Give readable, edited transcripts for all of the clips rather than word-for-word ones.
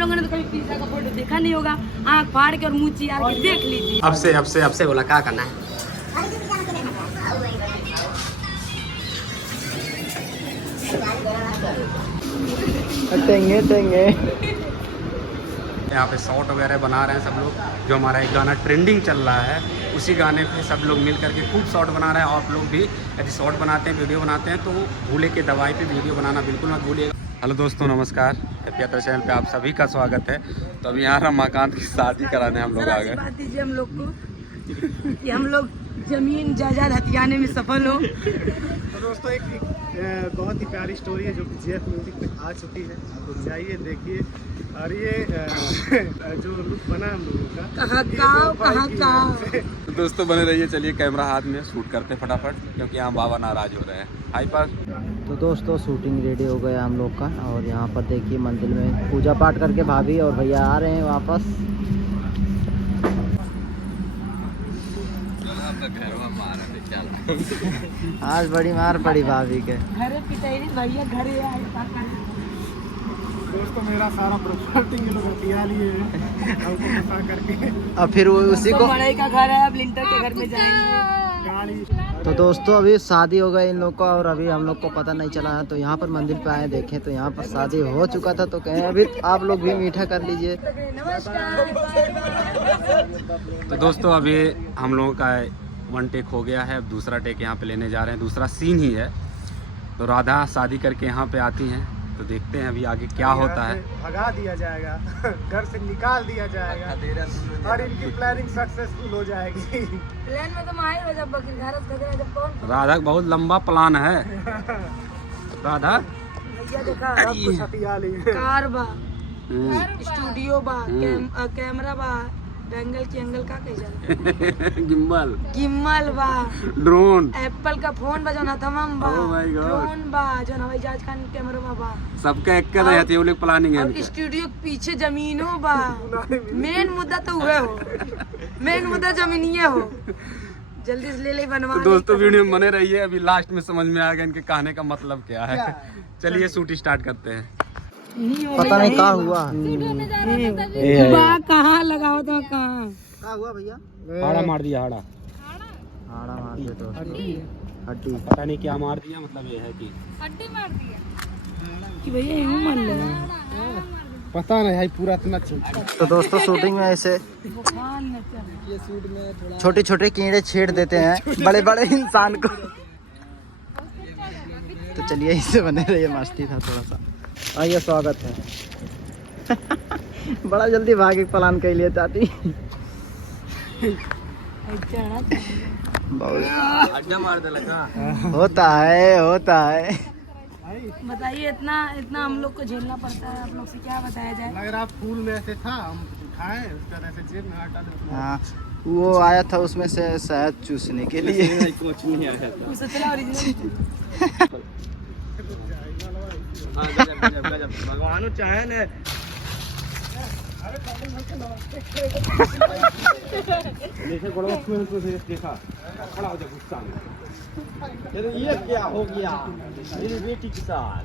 लोगों ने तो कभी पिज्जा का फोटो देखा नहीं होगा, आँख फाड़ के और मुँह चियार के देख लीजिए। अब से बोला क्या करना है। टेंगे यहाँ पे शॉर्ट वगैरह बना रहे हैं सब लोग। जो हमारा एक गाना ट्रेंडिंग चल रहा है उसी गाने पे सब लोग मिल करके खूब शॉर्ट बना रहे हैं। आप लोग भी यदि शॉर्ट बनाते हैं, वीडियो बनाते हैं तो भूले के दवाई पे वीडियो बनाना बिल्कुल मत भूलिएगा। हेलो दोस्तों, नमस्कार। हैप्पी यात्रा चैनल पे आप सभी का स्वागत है। तो अभी यहाँ रमाकांत की शादी कराने हम लोग आ गए। बात दीजिए हम लोग को कि हम लोग जमीन जायदाद हथियाने में सफल हो। तो दोस्तों एक बहुत ही प्यारी स्टोरी है जो कि जेएफ म्यूजिक में आ चुकी है। आप लोग जाइए देखिए। और ये जो लुक बना हम लोगों का कहाँ तो दोस्तों बने रहिए। चलिए कैमरा हाथ में शूट करते हैं फटाफट, क्योंकि यहाँ बाबा नाराज हो रहे हैं। हाई पर तो दोस्तों शूटिंग रेडी हो गया हम लोग का। और यहाँ पर देखिए मंदिर में पूजा पाठ करके भाभी और भैया आ रहे हैं वापस। आज बड़ी मार पड़ी भाभी के। घरे पिटाई भैया घरे आए। दोस्तों मेरा सारा प्रॉपर्टी ये लोग हथिया लिए हैं हमको फंसा करके। अब फिर वो उसी को बड़ाई का घर है, अब लिंटर के घर में जाएंगे। गाड़ी तो दोस्तों अभी शादी हो गई इन लोग का और अभी हम लोग को पता नहीं चला है। तो यहाँ पर मंदिर पे आए देखें तो यहाँ पर शादी हो चुका था। तो कहें अभी आप लोग भी मीठा कर लीजिए। तो दोस्तों अभी हम लोगों का 1 टेक हो गया है। अब दूसरा टेक यहाँ पे लेने जा रहे हैं। दूसरा सीन ही है। तो राधा शादी करके यहाँ पे आती हैं, तो देखते हैं अभी आगे क्या होता है। भगा दिया जाएगा, घर से निकाल दिया जाएगा और इनकी प्लानिंग सक्सेसफुल हो जाएगी। प्लान में तो माहिर हो, जब बकरी जब कौन राधा का बहुत लंबा प्लान है। राधा भैया देखा सब कुछ हथिया लिए। कार बा, स्टूडियो बा, कैमरा बा, बैंगल की एंगल का कही जाला, गिम्बल बा, ड्रोन, एप्पल का फोन बा, जो तमाम बा, Oh my God. ड्रोन बा, जो हवाई जहाज का कैमरा बा, सबका एक कर रहे थे वो लोग प्लानिंग है। और स्टूडियो के पीछे जमीनों बा। मेन मुद्दा तो हुए हो, मेन मुद्दा जमीनिये हो। जल्दी से ले ले बनवा। तो दोस्तों वीडियो में बने रहिए। अभी लास्ट में समझ में आ गया इनके कहने का मतलब क्या है। चलिए शूट स्टार्ट करते हैं। पता नहीं क्या हुआ। कहाँ लगाओ तो कहाँ क्या हुआ भैया? हाड़ा मार दिया। हाड़ा हाड़ा मार दिया तो हड्डी। पता नहीं क्या मार दिया, मतलब ये है कि कि भैया यूं मान ले। पता नहीं भाई पूरा इतना तो दोस्तों शूटिंग में ऐसे छोटे छोटे कीड़े छेड़ देते हैं बड़े बड़े इंसान को। तो चलिए इससे बने रहिए। मस्ती था थोड़ा सा। आइए स्वागत है। बड़ा जल्दी भागे प्लान कर लिए चाहती। अड्डा मार दे लगा। होता है। बताइए, इतना हम लोग को झेलना पड़ता है। आप लोग से क्या बताया जाए। अगर आप फूल में ऐसे था हम उठाए उसका ऐसे जेब में हाथ डाले। हाँ वो आया था उसमें से शहद चूसने के लिए। भगवान चाहे न देखा खड़ा हो जाए गुस्सा में। ये क्या हो गया मेरी बेटी के साथ।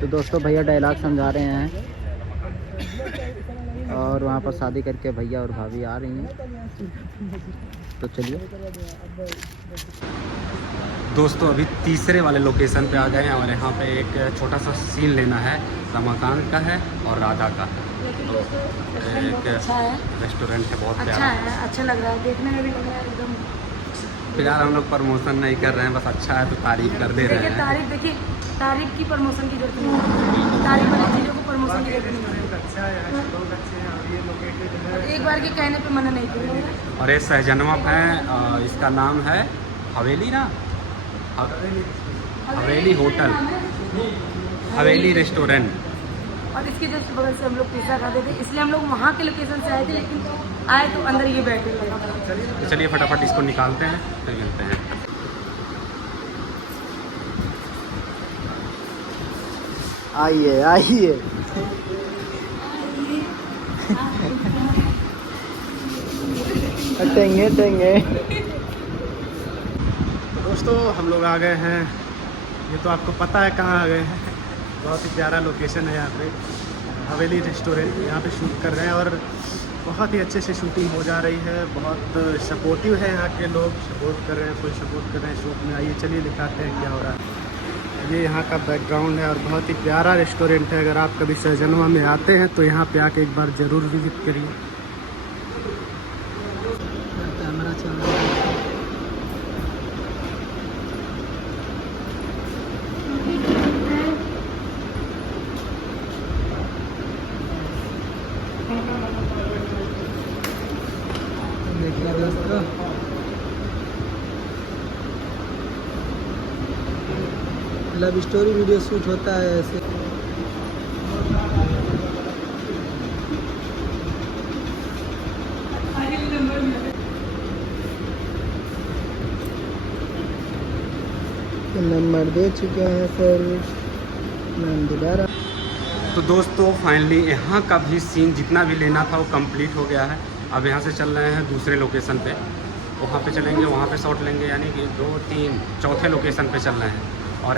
तो दोस्तों भैया डायलॉग समझा रहे हैं और वहाँ पर शादी करके भैया और भाभी आ रही हैं। तो चलिए दोस्तों अभी तीसरे वाले लोकेशन पे आ गए हैं और यहाँ पे एक छोटा सा सीन लेना है। रमाकांत का है और राधा का। तो एक रेस्टोरेंट है, बहुत प्यारा है। अच्छा लग रहा है, देखने में भी लग रहा है एकदम। फिलहाल हम लोग प्रमोशन नहीं कर रहे हैं, बस अच्छा है तो तारीफ कर दे रहे हैं। तारीफ की प्रमोशन की जरूरत नहीं है। तारीफ वाली चीज़ों को प्रमोशन की जरूरत नहीं है। अच्छा है, लोग अच्छे हैं और ये लोकेटेड है। एक बार के कहने पे मना नहीं करेंगे। और ये सहजनवा है, इसका नाम है हवेली ना, हवेली होटल, हवेली रेस्टोरेंट। और इसके जस्ट बगल से हम लोग पिज्जा खाते थे, इसलिए हम लोग वहाँ के लोकेशन से आए थे, लेकिन आए तो अंदर ये बैठे थे। तो चलिए फटाफट इसको निकालते हैं, फिर मिलते हैं। आइए टेंगे दोस्तों हम लोग आ गए हैं, ये तो आपको पता है कहाँ आ गए हैं। बहुत ही प्यारा लोकेशन है यहाँ पे, हवेली रेस्टोरेंट। यहाँ पे शूट कर रहे हैं और बहुत ही अच्छे से शूटिंग हो जा रही है। बहुत सपोर्टिव है यहाँ के लोग, सपोर्ट कर रहे हैं, कोई सपोर्ट कर रहे हैं शूट में। आइए चलिए दिखाते हैं क्या हो रहा है। ये यहाँ का बैकग्राउंड है और बहुत ही प्यारा रेस्टोरेंट है। अगर आप कभी सहजनवा में आते हैं तो यहाँ पे आके एक बार ज़रूर विजिट करिए। कैमरा चल रहा है। देखिए दोस्तों, लव स्टोरी वीडियो शूट होता है ऐसे। नंबर दे चुके हैं सर, दोबारा। तो दोस्तों फाइनली यहाँ का भी सीन जितना भी लेना था वो कंप्लीट हो गया है। अब यहाँ से चल रहे हैं दूसरे लोकेशन पे, वहाँ पे चलेंगे, वहाँ पे शॉट लेंगे। यानी कि 2, 3, चौथे लोकेशन पे चल रहे हैं। और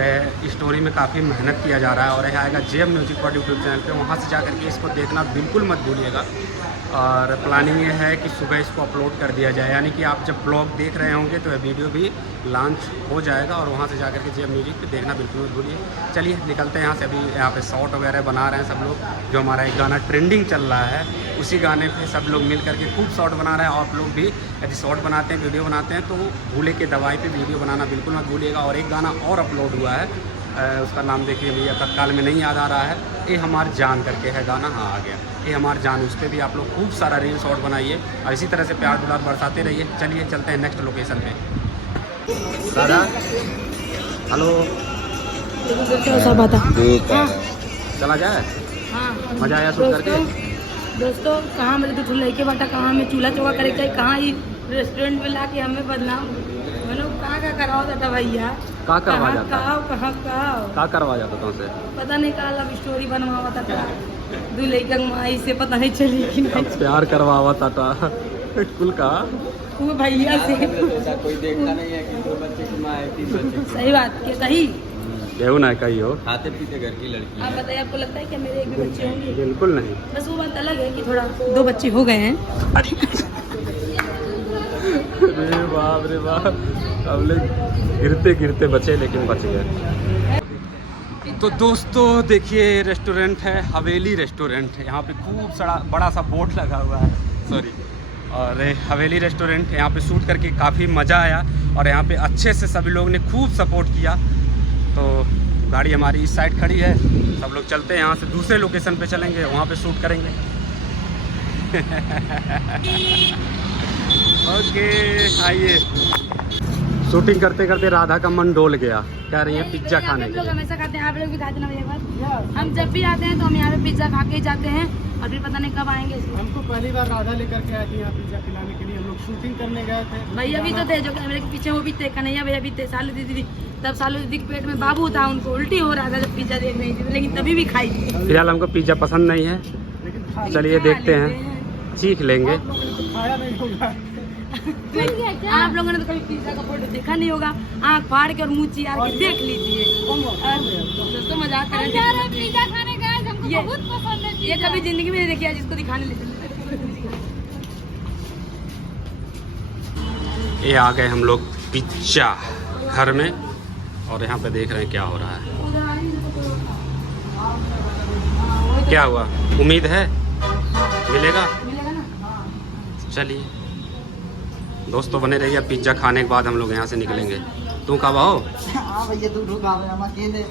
स्टोरी में काफ़ी मेहनत किया जा रहा है और यह आएगा जेब म्यूजिक पर यूट्यूब चैनल पे। वहाँ से जा करके इसको देखना बिल्कुल मत भूलिएगा। और प्लानिंग ये है कि सुबह इसको अपलोड कर दिया जाए, यानी कि आप जब ब्लॉग देख रहे होंगे तो यह वीडियो भी लॉन्च हो जाएगा। और वहाँ से जा करके जेब म्यूजिक पे देखना बिल्कुल मत भूलिए। चलिए निकलते हैं यहाँ से। अभी यहाँ पे शॉट वगैरह बना रहे हैं सब लोग। जो हमारा एक गाना ट्रेंडिंग चल रहा है उसी गाने पे सब लोग मिल करके खूब शॉट बना रहे हैं। आप लोग भी यदि शॉट बनाते हैं, वीडियो बनाते हैं तो भूले के दवाई पे वीडियो बनाना बिल्कुल मत भूलिएगा। और एक गाना और अपलोड हुआ है, उसका नाम देखिए भैया, तत्काल में नहीं याद आ रहा है। ये हमार जान करके है गाना, हाँ आ गया, ये हमार जान। उस पर भी आप लोग खूब सारा रील शॉट बनाइए और इसी तरह से प्यार दुलार बरसाते रहिए। चलिए चलते हैं नेक्स्ट लोकेशन पे। दादा हेलो, सब बता। चला जाए, हाँ मज़ा आया शूट करके। दोस्तों कहाँ मेरे तो लड़के बाटा, कहाँ में चूल्हा चौका करे चाहिए, कहाँ ही रेस्टोरेंट में ला के हमें बदनाम मैंने कहाँ करवा जाता भैया, कहाँ करवा जाता, कहाँ करवा जाता तुमसे, पता नहीं कहाँ लव स्टोरी बनवा था दो लड़का माई से, पता नहीं चली कि नहीं प्यार करवा था कुल का वो भैया से। कोई देखता नहीं है कि 2 बच्चे की माँ है, 3 बच्चे। सही बात क्या कही, केहू ना कही हो, खाते पीते घर की लड़की। आप बताइए आपको लगता है कि मेरे एक भी बच्चे होंगे? बिल्कुल नहीं। बस वो बात अलग है कि थोड़ा 2 बच्चे हो गए हैं। अरे बाप रे बाप, हम लोग गिरते गिरते बचे लेकिन बच गए। तो दोस्तों देखिए रेस्टोरेंट है, हवेली रेस्टोरेंट है। यहाँ पे खूब सारा बड़ा सा बोर्ड लगा हुआ है, सॉरी। और हवेली रेस्टोरेंट यहाँ पे शूट करके काफ़ी मज़ा आया और यहाँ पे अच्छे से सभी लोग ने खूब सपोर्ट किया। तो गाड़ी हमारी इस साइड खड़ी है, सब लोग चलते हैं यहाँ से दूसरे लोकेशन पे चलेंगे, वहाँ पे शूट करेंगे। ओके आइए। शूटिंग करते करते राधा का मन डोल गया, कह रही है पिज्ज़ा खाने के लिए। हमेशा खाते हैं, आप लोग भी खाते ना भैया। हम जब भी आते हैं तो हम यहाँ पे पिज्ज़ा खा के जाते हैं और फिर पता नहीं कब आएंगे। हमको पहली बार राधा लेकर के आई थी यहाँ पिज्जा खिलाने के लिए। हम लोग शूटिंग करने गए थे। भैया भी तो थे, जो कैमरे के पीछे वो भी थे, कन्हैया भैया भी थे, सालू दीदी भी। तब सालू दीदी के पेट में बाबू था, उनको उल्टी हो रहा था जब पिज्जा देख रही थी, लेकिन तभी भी खाई थी। फिलहाल हमको पिज्ज़ा पसंद नहीं है, चलिए देखते हैं, चीख लेंगे। खाया नहीं होगा। आप लोगों ने तो कभी पिज्जा का फोटो देखा नहीं होगा, आँख फाड़ के और मुँह चियार के देख लीजिए। दोस्तों मजाक कर रहे हैं, पिज्जा खाने गए, हमको बहुत पसंद है। ये कभी जिंदगी में नहीं देखी है, जिसको दिखाने लेते। ये आ गए हम लोग पिज्जा घर में और यहाँ पे देख रहे हैं क्या हो रहा है। क्या हुआ, उम्मीद है मिलेगा? चलिए दोस्तों बने रहिए। पिज्ज़ा खाने के बाद हम लोग यहाँ से निकलेंगे। तू कब आओ? हाँ भैया तू रुका, हम अकेले।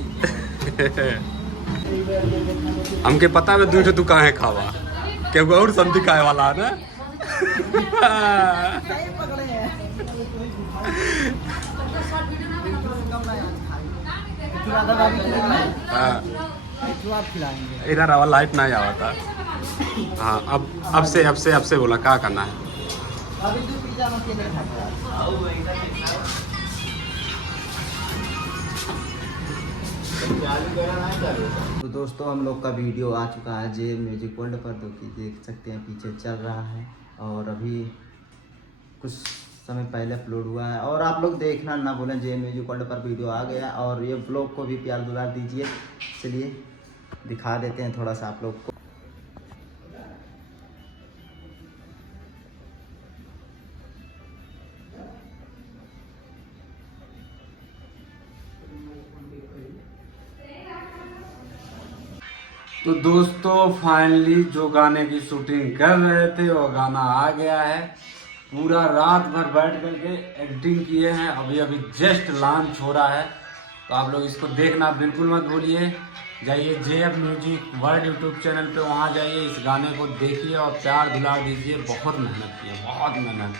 हमके पता है दूर तू कहाँ है खावा, क्योंकि और संधि खाए वाला है ना। इधर आवा, लाइट नहीं आवा था। हाँ अब से बोला क्या करना है। तो दोस्तों हम लोग का वीडियो आ चुका है जेब म्यूजिक वर्ल्ड पर, जो कि देख सकते हैं पीछे चल रहा है। और अभी कुछ समय पहले अपलोड हुआ है। और आप लोग देखना ना भूलें, जे म्यूजिक वर्ल्ड पर वीडियो आ गया है और ये ब्लॉग को भी प्यार दुलार दीजिए। चलिए दिखा देते हैं थोड़ा सा आप लोग को। तो दोस्तों फाइनली जो गाने की शूटिंग कर रहे थे वो गाना आ गया है। पूरा रात भर बैठ करके एडिटिंग किए हैं, अभी अभी जस्ट लॉन्च हो रहा है। तो आप लोग इसको देखना बिल्कुल मत भूलिए। जाइए JF music world YouTube channel पे, वहाँ जाइए, इस गाने को देखिए और प्यार दुलार दीजिए। बहुत मेहनत की है, बहुत मेहनत,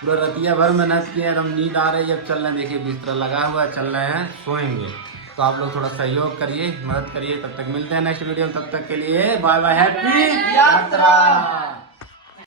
पूरा रतिया भर मेहनत की है। एकदम नींद आ रही है, अब चल रहे हैं, देखिए बिस्तर लगा हुआ है, चल रहे हैं, सोएंगे। तो आप लोग थोड़ा सहयोग करिए, मदद करिए। तब तक मिलते हैं नेक्स्ट वीडियो में, तब तक के लिए बाय बाय, हैप्पी यात्रा।